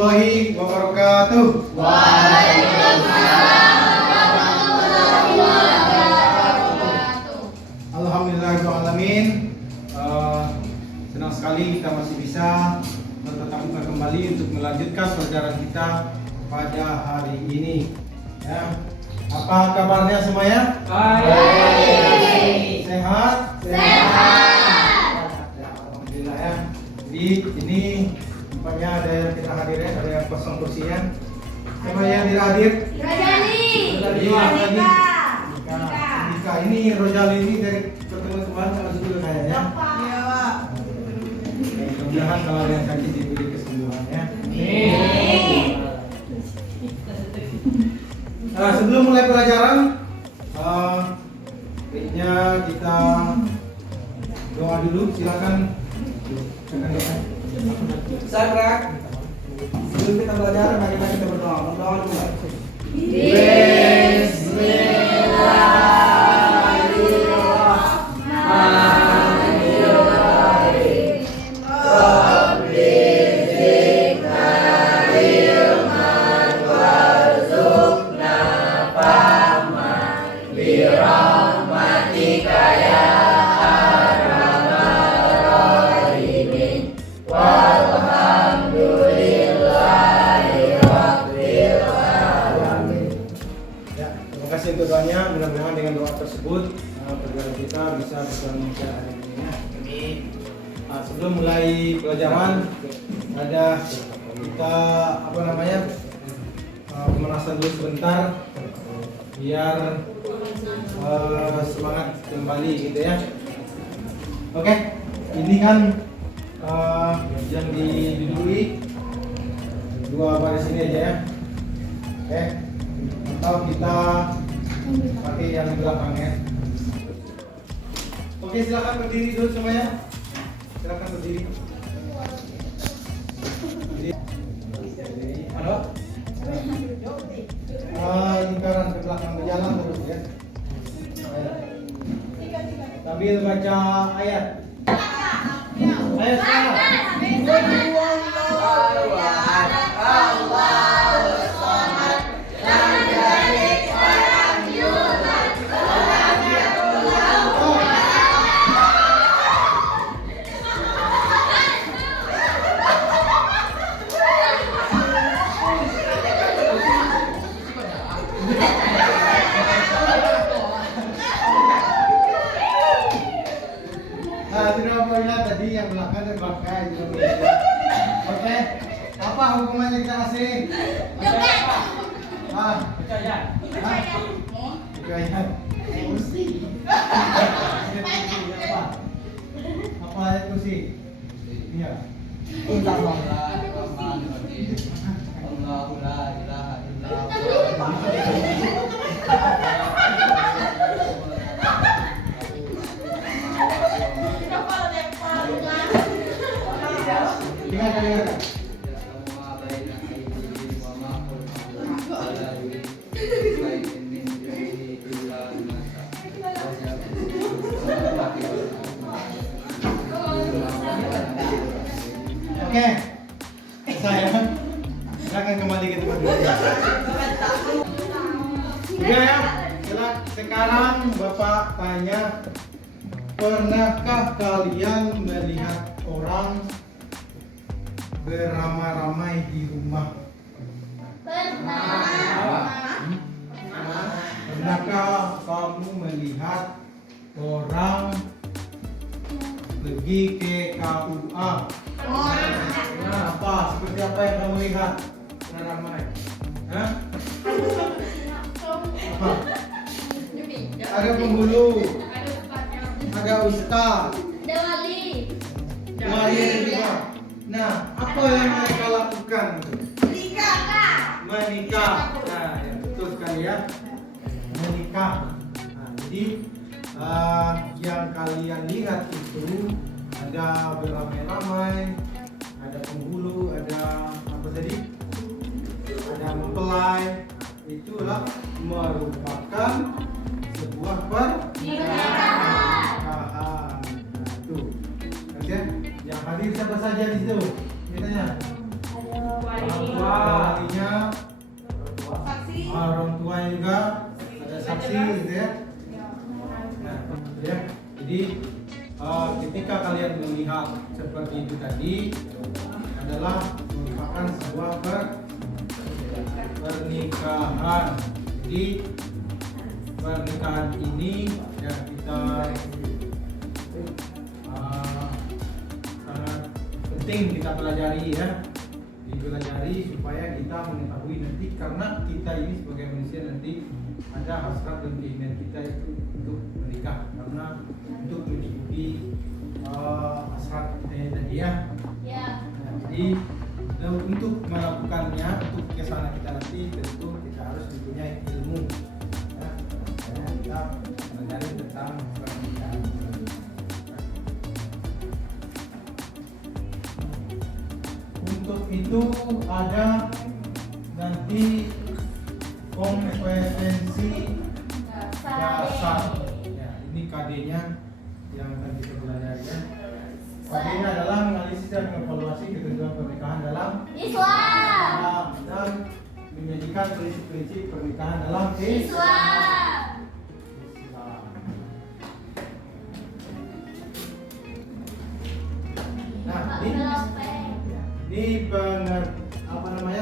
warahmatullahi wabarakatuh. Alhamdulillahirrahmanirrahim. Senang sekali kita masih bisa bertatap muka kembali untuk melanjutkan pelajaran kita pada hari ini. Ya. Apa kabarnya semuanya? Baik. Sehat? Sehat. Ya, alhamdulillah ya. Jadi ini tempatnya ada yang kita hadirin, ada yang kosong kursinya. Siapa yang tidak hadir? Nika. Ini Rojali ini dari pertemuan kemarin kalau dulu kayaknya. Mudah-mudahan kalau ada yang sakit diberi kesembuhannya. Nah, sebelum mulai pelajaran, baiknya kita doa dulu. Silakan. Sabrak. Sebelum kita belajar, mari kita berdoa. Berdoa dulu. Terima kasih untuk doanya. Mudah-mudahan dengan doa tersebut pelajaran kita bisa berjalan hari ini ya. Sebelum mulai pelajaran ada kita pemanasan dulu sebentar biar semangat kembali gitu ya. Oke, ini kan yang didudui dua baris ini aja ya. Oke. Atau kita pakai yang di belakangnya. Oke, silakan berdiri dulu semuanya. Silakan berdiri. Halo. Lingkaran ke belakang berjalan terus ya. Sambil baca ayat. Ayat sekarang. Tidak boleh tadi yang belakang dan belakang. Oke, apa hukumannya kita kasih? Percaya. Percaya. Kursi. Apa ayat kursi? Iya. Allahu la ilaha illallah. Dengar. Oke, saya silakan kembali ke tempat duduk. Oke ya, sekarang Bapak tanya, pernahkah kalian melihat orang beramai-ramai di rumah? Pernahkah kamu melihat orang pergi ke KUA? Nah, apa? Seperti apa yang kamu lihat? Ramai. Hah? Apa? Ada penghulu, ada ustaz, wali juga. Nah, apa yang mereka lakukan? Menikah. Nah, ya, betul sekali ya. Menikah. Nah, jadi yang kalian lihat itu ada beramai-ramai, ada penghulu, ada apa tadi? Ada mempelai. Itulah merupakan sebuah pernikahan. Nah, itu. Oke, yang hadir siapa saja di situ? Ditanya. Jadi ketika kalian melihat seperti itu tadi adalah merupakan sebuah pernikahan. Jadi pernikahan ini ya kita sangat penting kita pelajari ya, dipelajari supaya kita mengetahui nanti, karena kita ini sebagai manusia nanti ada hasrat dan keinginan kita itu untuk menikah, karena untuk mencukupi hasrat kita tadi ya. Nah, jadi untuk melakukannya, untuk kesana kita nanti tentu kita harus mempunyai ilmu ya. Karena kita belajar tentang pernikahan. Untuk itu ada nanti kompetensi dasar. Ya, ini KD-nya yang akan kita pelajari ya. KD-nya adalah menganalisis dan mengevaluasi ketentuan pernikahan dalam Islam dan menyajikan prinsip-prinsip pernikahan dalam Islam. Nah, ini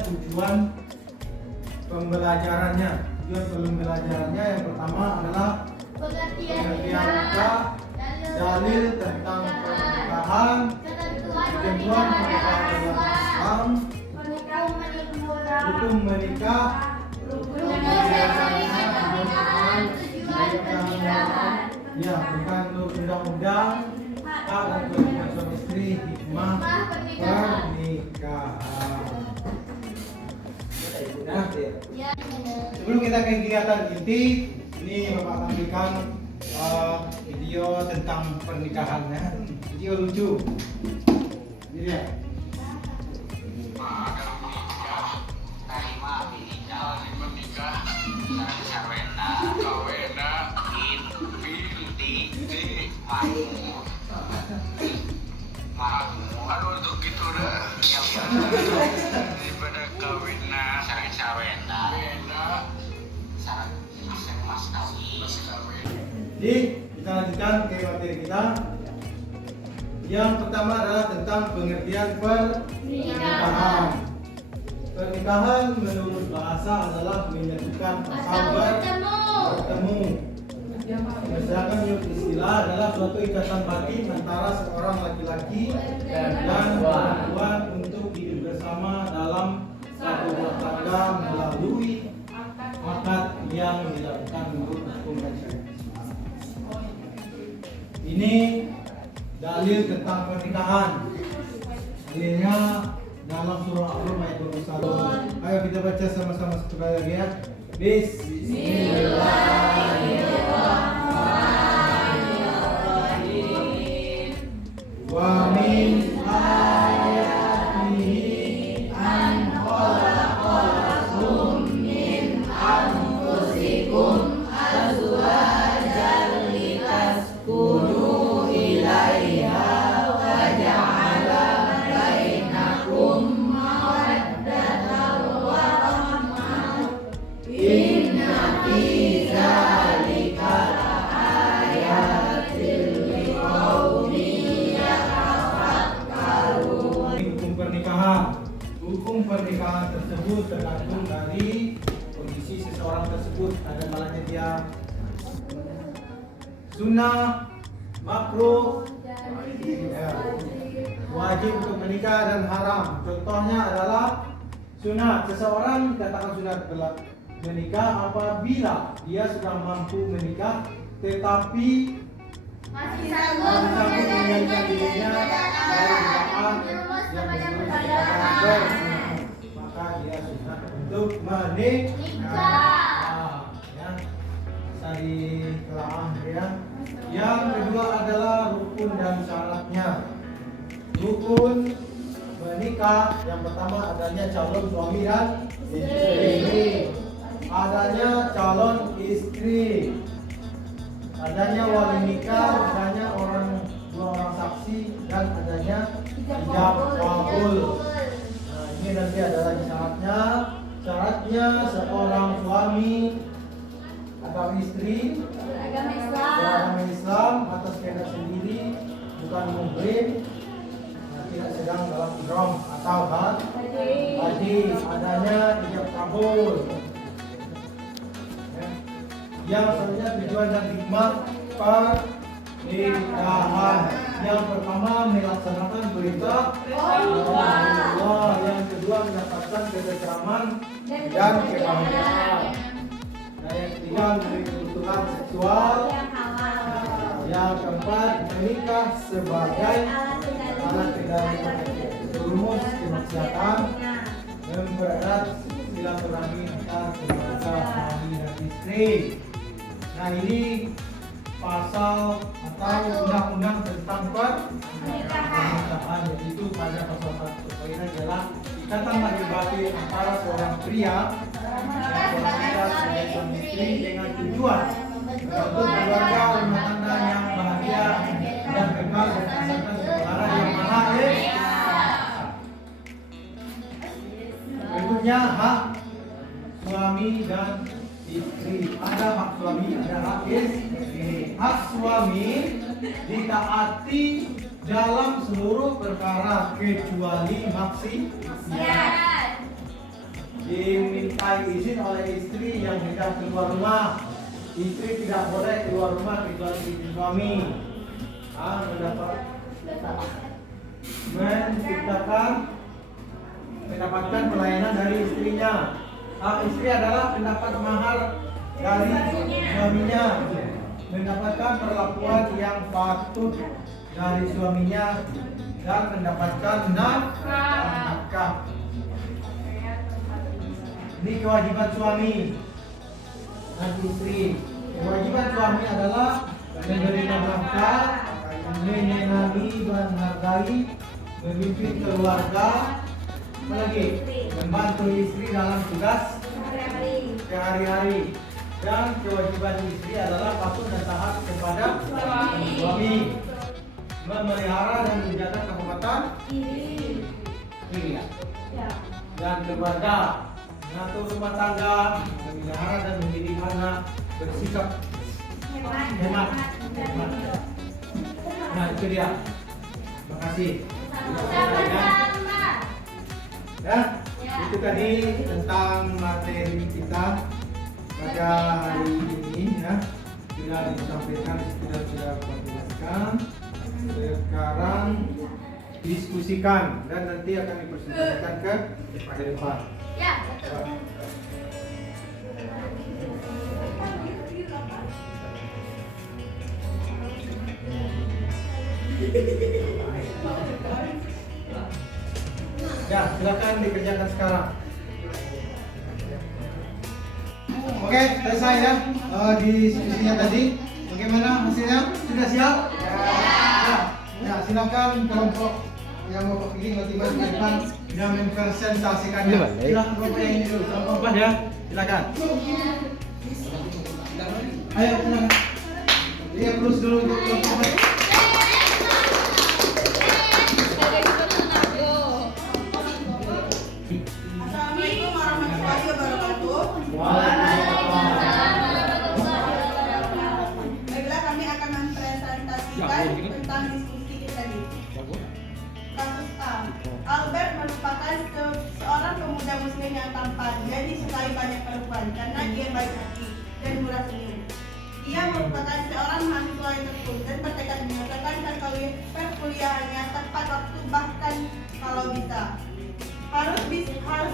tujuan pembelajarannya. Tujuan pembelajarannya yang pertama adalah Pengertian pengertian nikah, dalil tentang pernikahan, ketentuan ketentuan pernikahan dalam Islam, hukum menikah, ya, bukan undang-undang, hak dan kewajiban suami istri, hikmah pernikahan. Nah, sebelum kita ke kegiatan inti, ini Bapak tampilkan video tentang pernikahannya, video lucu. Ini ya. Aduh untuk gitu dah. Daripada kawinna sawena. Syarat mas kawin. Jadi kita lanjutkan ke materi kita. Yang pertama adalah tentang pengertian pernikahan. Pernikahan menurut bahasa adalah menyatukan pasal bertemu. Misalkan menurut istilah adalah suatu ikatan batin antara seorang laki-laki dan perempuan untuk hidup bersama dalam satu rumah tangga melalui akad yang dilakukan menurut hukum syariat. Ini dalil tentang pernikahan. Dalilnya dalam surah Al-Rum ayat 21. Ayo kita baca sama-sama sekali lagi ya. Bismillahirrahmanirrahim. Wa min ayatihi an khalaqalakum min anfusikum azwajan litaskunu ilaiha wa ja'ala bainakum mawaddatan wa rahmah. Inna fi dzalika laayatin liqaumin yatafakkarun. Hukum pernikahan. Hukum pernikahan tersebut tergantung dari kondisi seseorang tersebut. Ada kalanya dia sunnah, makruh, wajib untuk menikah dan haram. Contohnya adalah sunat. Seseorang dikatakan sunat menikah apabila dia sudah mampu menikah tetapi masih sanggup mengendalikan dirinya dari bid'ah yang disebut maka dia sunat untuk menikah. Ya, dari telaah ya. Yang kedua adalah rukun dan syaratnya. Rukun menikah yang pertama adanya calon suami dan istri, adanya calon istri, adanya wali nikah, adanya dua orang saksi, dan adanya ijab kabul. Nah, ini nanti adalah syaratnya. Syaratnya seorang suami atau istri agama beragama Islam atas tidak sendiri, bukan muhrim, tidak sedang dalam ihram atau haji, adanya ijab kabul. Yang selanjutnya tujuan dan hikmah pernikahan. Yang pertama melaksanakan perintah Allah. Yang kedua mendapatkan ketentraman dan kebahagiaan. Nah, yang ketiga memberi kebutuhan seksual. Yang keempat menikah sebagai alat kendali rumus kemaksiatan, mempererat silaturahmi antar keluarga suami dan istri. Nah, ini pasal atau undang-undang tentang pernikahan, yaitu pada pasal 1 poin adalah ikatan lahir batin antara seorang pria dan seorang wanita sebagai suami istri dengan tujuan untuk keluarga rumah tangga yang bahagia dan kekal berdasarkan kebenaran yang maha esa. Berikutnya hak suami dan istri. Ada hak suami, ada hak istri. Hak suami ditaati dalam seluruh perkara kecuali maksiat. Dimintai izin oleh istri yang hendak keluar rumah. Istri tidak boleh keluar rumah kecuali izin suami. Mendapatkan pelayanan dari istrinya. Hak istri adalah mendapat mahar dari suaminya, mendapatkan perlakuan yang patut dari suaminya, dan mendapatkan nafkah. Ini kewajiban suami dan istri. Kewajiban suami adalah memberi nafkah, menyenangi, menghargai, memimpin keluarga, apalagi membantu istri dalam tugas sehari-hari. Dan kewajiban istri adalah patuh dan taat kepada suami, memelihara dan menjaga kehormatan diri dan keluarga, mengatur rumah tangga, memelihara dan mendidik anak, bersikap hemat. Nah, itu dia. Terima kasih. Ya, itu tadi tentang materi kita pada hari ini ya. Sudah disampaikan, sudah jelaskan. Sekarang diskusikan dan nanti akan dipresentasikan ke depan. Ya, betul. Ya, silakan dikerjakan sekarang. Oke, selesai ya diskusinya tadi. Bagaimana hasilnya? Sudah siap? Ya. Ya, silakan kelompok yang mau pilih motivasi ke depan dan mempresentasikannya. Silakan kelompok yang ini dulu, kelompok ya. Silakan. Ayo, silakan. Dia terus dulu untuk kelompok. Assalamualaikum warahmatullahi wabarakatuh. Baiklah, kami akan mempresentasikan tentang diskusi kita tadi. Kasus A. Albert merupakan seorang pemuda muslim yang tampan dan disukai banyak perempuan karena dia baik hati dan murah senyum. Dia merupakan seorang mahasiswa yang tekun dan bertekad menyelesaikan perkuliahannya tepat waktu, bahkan kalau bisa harus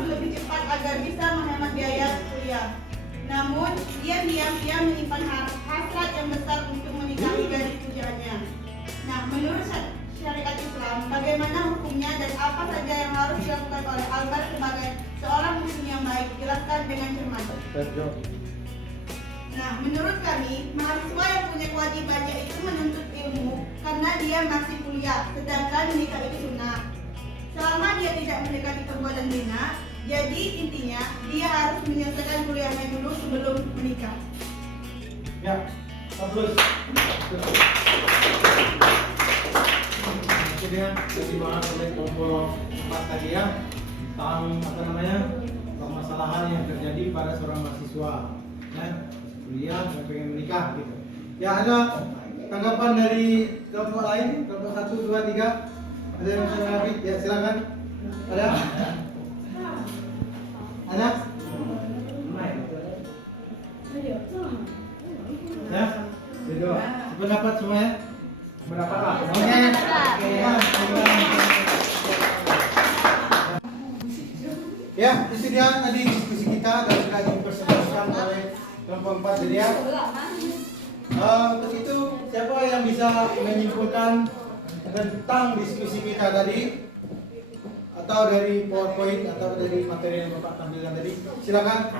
lebih cepat agar bisa menghemat biaya kuliah. Namun, dia diam-diam menyimpan hasrat yang besar untuk menikahi gadis pujaannya. Nah, menurut syariat Islam, bagaimana hukumnya dan apa saja yang harus dilakukan oleh Albert sebagai seorang muslim yang baik? Jelaskan dengan cermat. Nah, menurut kami, mahasiswa yang punya kewajibannya itu menuntut ilmu karena dia masih kuliah, sedangkan menikah itu sunnah. Selama dia tidak mendekati perbuatan zina, jadi intinya dia harus menyelesaikan kuliahnya dulu sebelum menikah. Ya, bagus. Itu dia yang dibahas oleh kelompok 4 tadi ya, tentang permasalahan yang terjadi pada seorang mahasiswa, ya, kuliah dan pengen menikah gitu. Ya, ada tanggapan dari kelompok lain, kelompok 1, 2, 3. Ada yang bisa menanggapi? Ya silakan. Ada? Ada? Ya, beda. Pendapat semuanya? Berapa lah? Oke. Ya, itu dia tadi diskusi kita dan sudah dipersembahkan oleh kelompok 4 jadi ya. Untuk itu siapa yang bisa menyimpulkan tentang diskusi kita tadi atau dari PowerPoint atau dari materi yang Bapak tampilkan tadi? Silakan.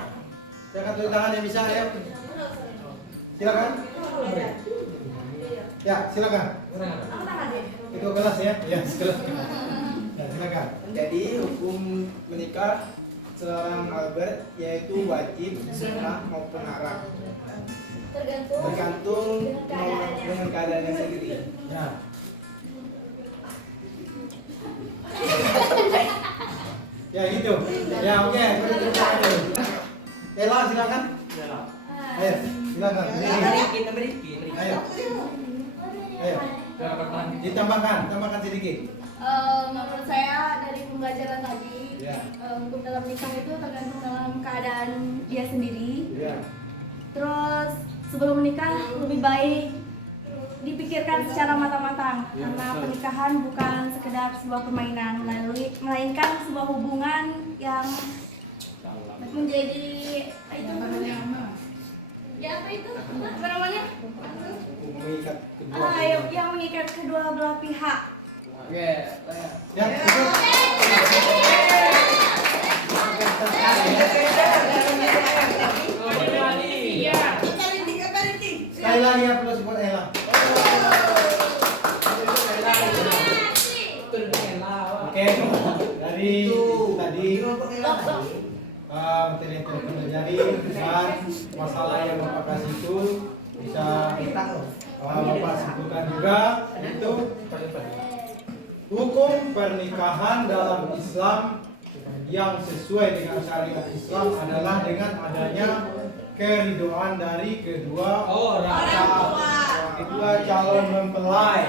Silakan tulis tangan yang bisa ya. Silakan. Ya, silakan. Ketua kelas ya. Ya, silakan. Ya, silakan. Jadi hukum menikah seorang Albert yaitu wajib, sunnah maupun haram. Tergantung dengan keadaannya sendiri. Ya. Ya gitu. Ya oke. Ella silakan. Ayo, silakan. Ayo. Ayo. Tambahkan sedikit. Menurut saya dari pembelajaran tadi, Ya. hukum dalam nikah itu tergantung dalam keadaan dia sendiri. Ya. Terus sebelum menikah lebih baik dipikirkan secara matang-matang karena pernikahan bukan sekedar sebuah permainan, melainkan sebuah hubungan yang menjadi apa namanya? Mengikat kedua. Yang mengikat kedua belah pihak. Oke, Ya. Sekali lagi aplaus buat Ella. Oke, dari tadi materi yang telah pelajari dan masalah yang Bapak kasih itu bisa Bapak simpulkan juga itu hukum pernikahan dalam Islam yang sesuai dengan syariat Islam adalah dengan adanya keridoan dari kedua calon mempelai.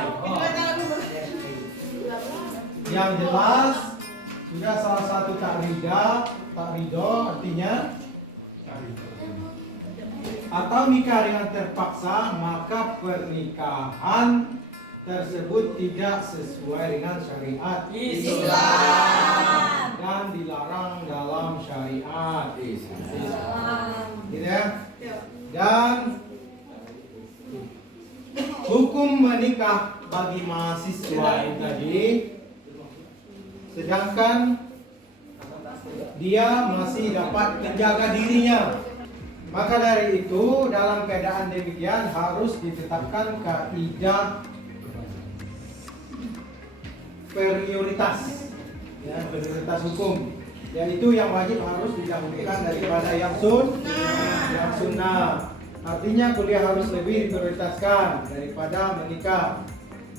Yang jelas sudah salah satu tak ridho artinya atau nikah dengan terpaksa, maka pernikahan tersebut tidak sesuai dengan syariat Islam dan dilarang dalam syariat Islam. Gitu ya? Dan hukum menikah bagi mahasiswa ini tadi, sedangkan dia masih dapat menjaga dirinya. Maka dari itu dalam keadaan demikian harus ditetapkan kaidah prioritas, ya, prioritas hukum, yaitu yang wajib harus didahulukan daripada yang sunnah. Artinya kuliah harus lebih diprioritaskan daripada menikah.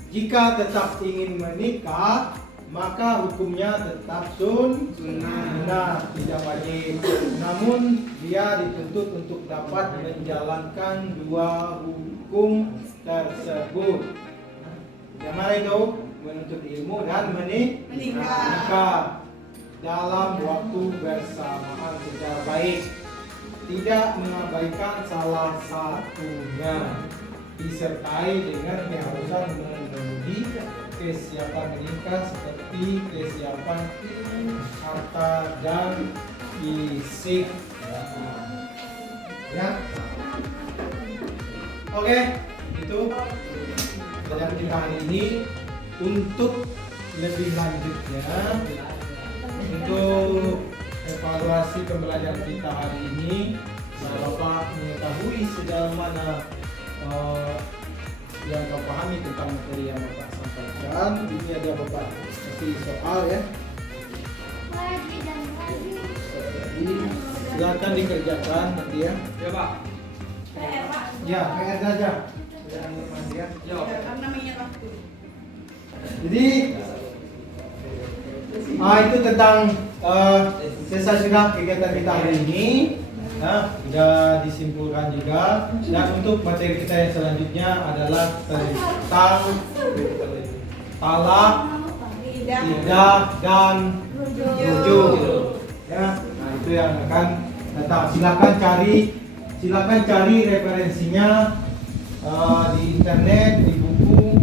Jika tetap ingin menikah, maka hukumnya tetap sunnah, tidak wajib. Namun dia dituntut untuk dapat menjalankan dua hukum tersebut. Yang mana itu? Menuntut ilmu dan menikah dalam waktu bersamaan secara baik, tidak mengabaikan salah satunya, disertai dengan keharusan memenuhi kesiapan menikah seperti kesiapan harta dan fisik. Ya. Oke, itu pelajaran kita hari ini. Untuk lebih lanjutnya, untuk evaluasi pembelajaran kita hari ini, Bapak mengetahui sejauh mana yang Bapak pahami tentang materi yang Bapak sampaikan. Ini ada Bapak kasih soal ya. Jadi silakan dikerjakan nanti ya. Ya Pak. Ya, PR saja. Ya. Karena mengingat waktu. Jadi itu tentang selesai sudah kegiatan kita hari ini. Nah, sudah disimpulkan juga. Dan untuk materi kita yang selanjutnya adalah tentang talak, idah, dan rujuk. Ya, nah itu yang akan datang. Silakan cari referensinya di internet, di buku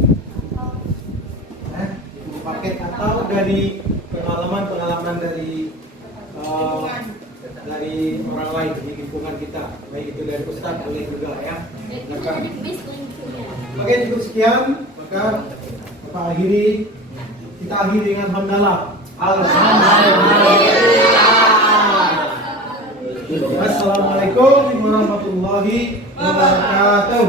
paket atau dari pengalaman dari orang lain di lingkungan kita, baik itu dari ustadz boleh juga ya. Oke, cukup sekian, maka kita akhiri dengan hamdalah. Assalamualaikum warahmatullahi wabarakatuh.